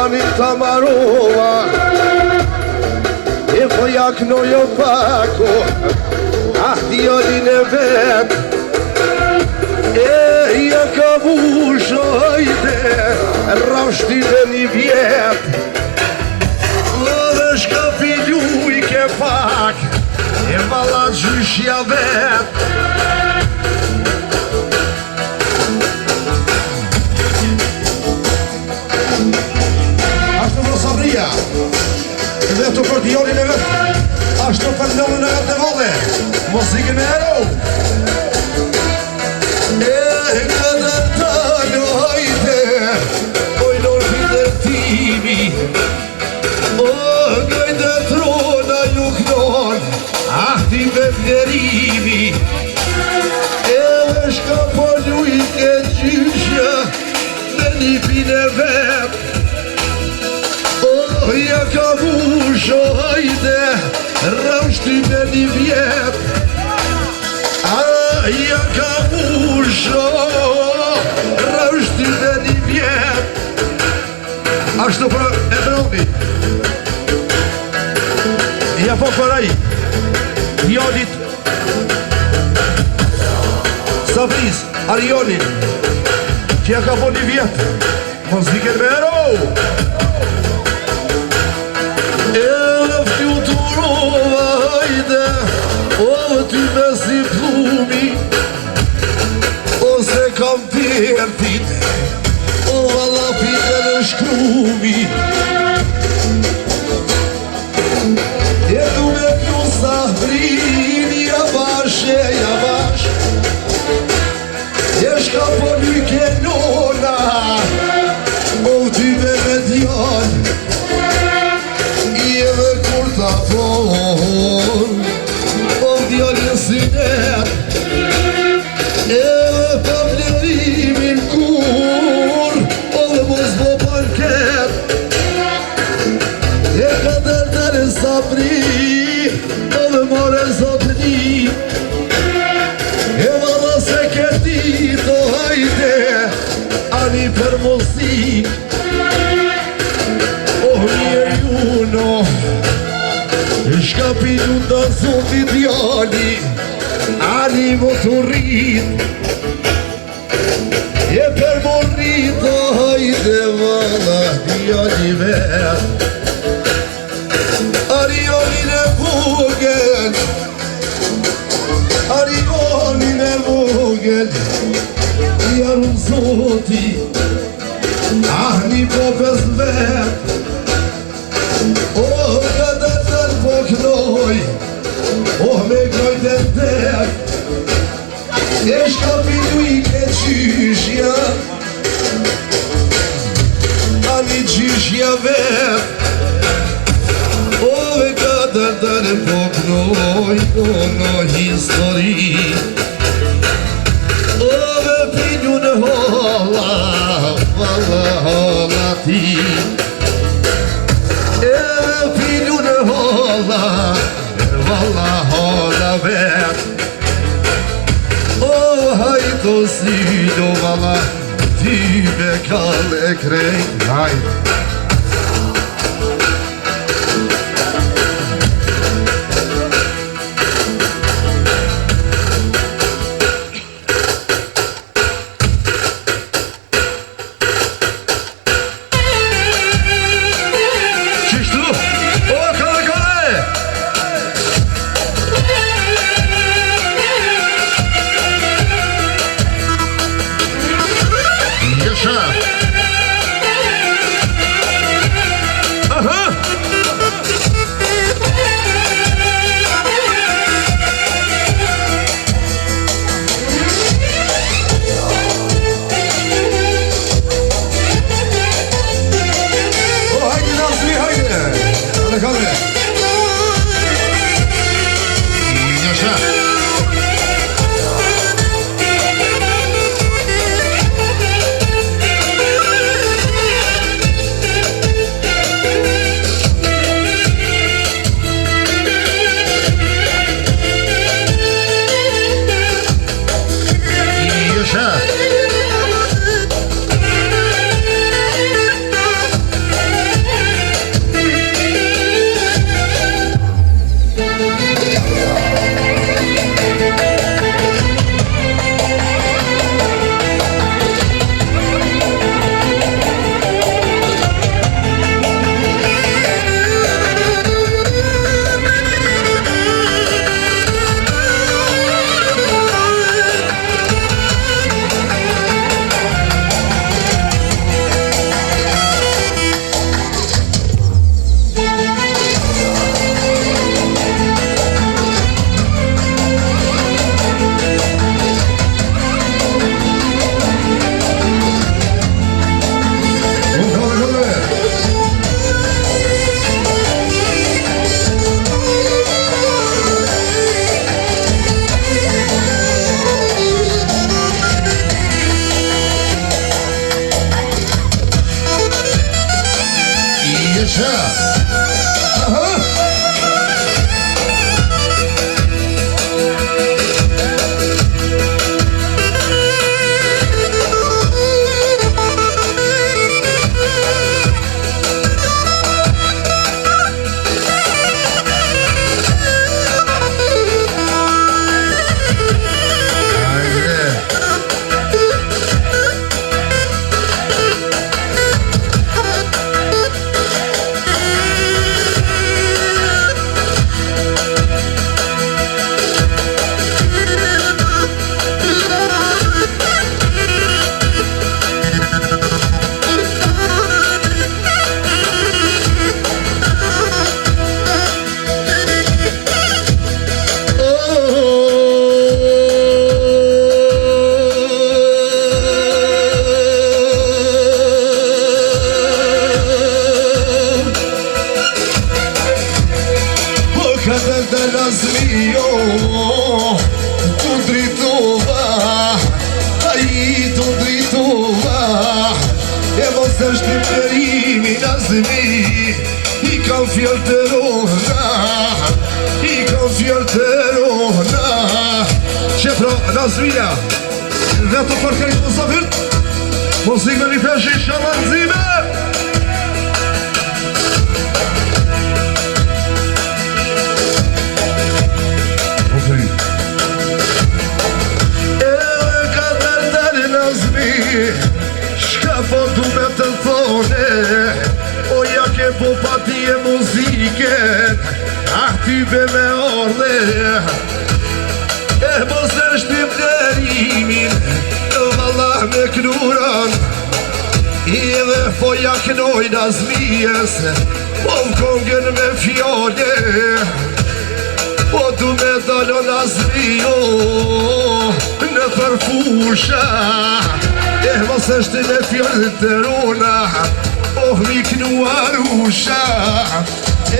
Janin ta marova E po jaknojo pako Ah, djalin e vet E ja ka vushojte Rashtin e një vjet Dhe shka piluj ke pak E vala gjyshja vet Dhe të për djalin e vetë Ashtu për nëllën e vetë në vode Muzikën e ero E këtë talë hajde Oj lor piter timi O gajde trona nuk non Ah ti vetënderimi E shka polluj ke gjyshja Me një pine vetë Ja ka vusho hajde Raushti me një vjet Ja ka vusho Raushti me një vjet Ashtu për e broni Ja po përaj Djallit Sabris, Arionin Që ja ka po një vjet Muzikën me ero O ty me si plumi Ose kam tërtit O vala pite në shkrumi E du me pju sahrin Ja bash E shka po lyke nona O ty me djall I edhe kur ta fon Djallin sinet E për vlerimin kur O dhe mos bo banket E ka dërë sabri O dhe more zotni E valla se këti të hajde Ani për musik O mje juno Shka pinu të zotit djali Ani më të rrit E për më rrit O hajde valla djali vet Arionin e vogel Arionin e vogel Jarun zoti Ahni popes vet Knoj, oh me grojt e tek E shka pilu I ke qyshja Ani qyshja vet O me ka dërë po knoj O në histori O me pilu në holla Valla holla ti Valla hola vet O hajto si do valla Ty me kalle krejt Hajt Nazmi jo Tu dritova Ai tu dritova E mos është të përimi Nazmi I kam fjallë të rona I kam fjallë të rona Qepro Nazmina Dhe të përkajt Musafirt Muzikë me një feshi shamanzime Shka po du me të thone O ja ke po pati e muzike Ah ty be me orde E mos e shtim derimin Vallah me knuran I dhe po ja knoj Nazmijes Po m'kongen me fjole Po du me dalo Nazmijo Në përfusha E mos është me fjallë të rona Oh mi knuar usha E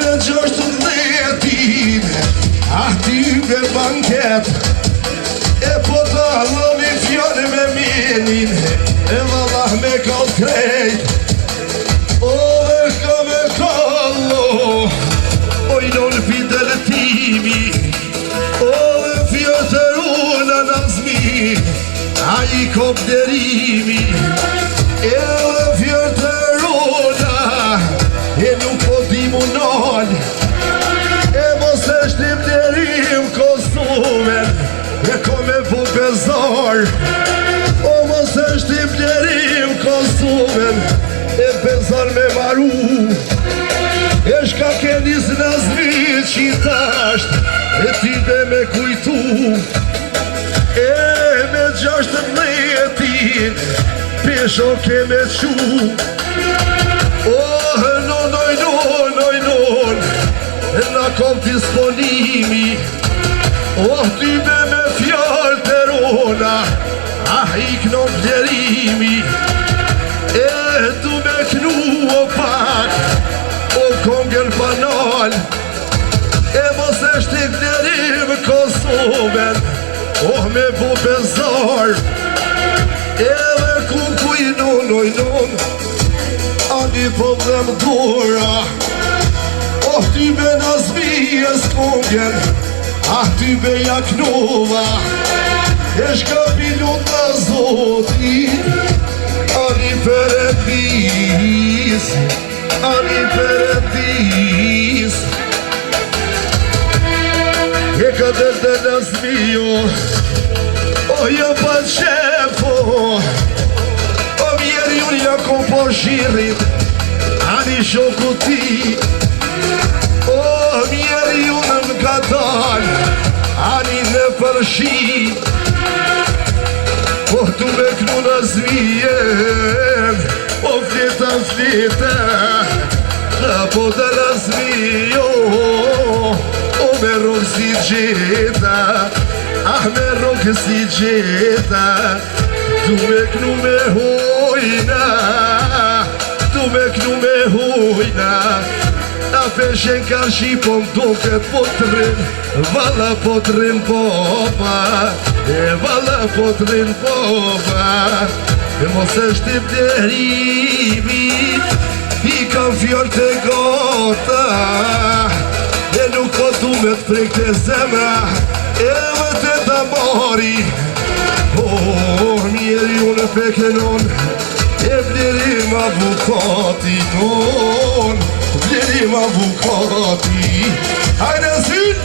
me 16 Ah ty me banket E po të allomi fjallë me minin E vallah me kall krejt Oh e ka me kallo Oj non fidel timi Oh e fjallë të rona Nazmi A I kop derimi E fjër të rona E nuk po di mu nal E mos e shtim derim Kosumen E ko me po bezar O mos e shtim derim Kosumen E bezar me maru E shka ke nis Nazmi Qitasht E ti be me kujtu E me 16 Pesho ke me qu Oh, non Na kom disponimi Oh, ty be me fjall të rona Ah, I knon vlerimi E du me knu o pak O kongen banal E mos e shtik vlerim Kosoven Oh, me bu bezar Edhe kukuj non Ani problem dora Oh, ty be Nazmi e s'kongen Ah, ty be jaknova E shka pilot në zoti Ani peretis Ani peretis E ka dhe Nazmi jo Oh, jo pa qefo O mjeri unë ja kom po shirit Ani shoku ti O mjeri unë m'ka dal Ani në përshi Po tu me knu Nazmijen O fleta Po da Nazmijo O me rogë si gjeta Ah me rogë si gjeta Tu me knu me hojna Tu me knu me hojna A peshen ka shqipon duket po të rrin Vala po të rrin popa E vala po të rrin popa E mos e shtim derimi I kam fjall të gota E nuk po du me të prik të zemra E më të të mori Oh, mjeri unë pekenon E vlerim avukati non Vlerim avukati Hajde syn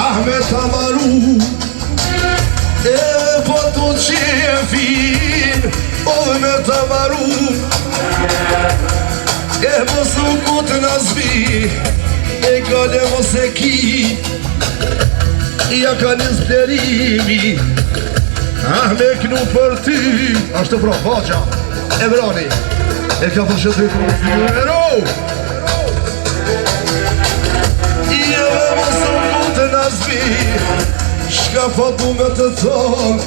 Ahmet Amaru po të qefin Ahmet Amaru Mosu këtë nazbi Kale mos e ki Ja ka një zblerimi Me knu për ty Ashtë pro, vaqa E brani E ka përshëtë për fjero Shka po du me të thonë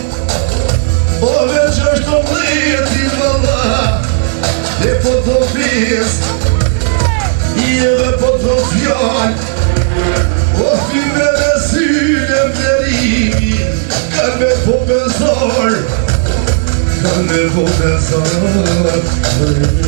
O veç është të mletin vëlla E po të pis I edhe po të fjall O ty me syne mderimi Kanë me po bezor Kanë me po bezor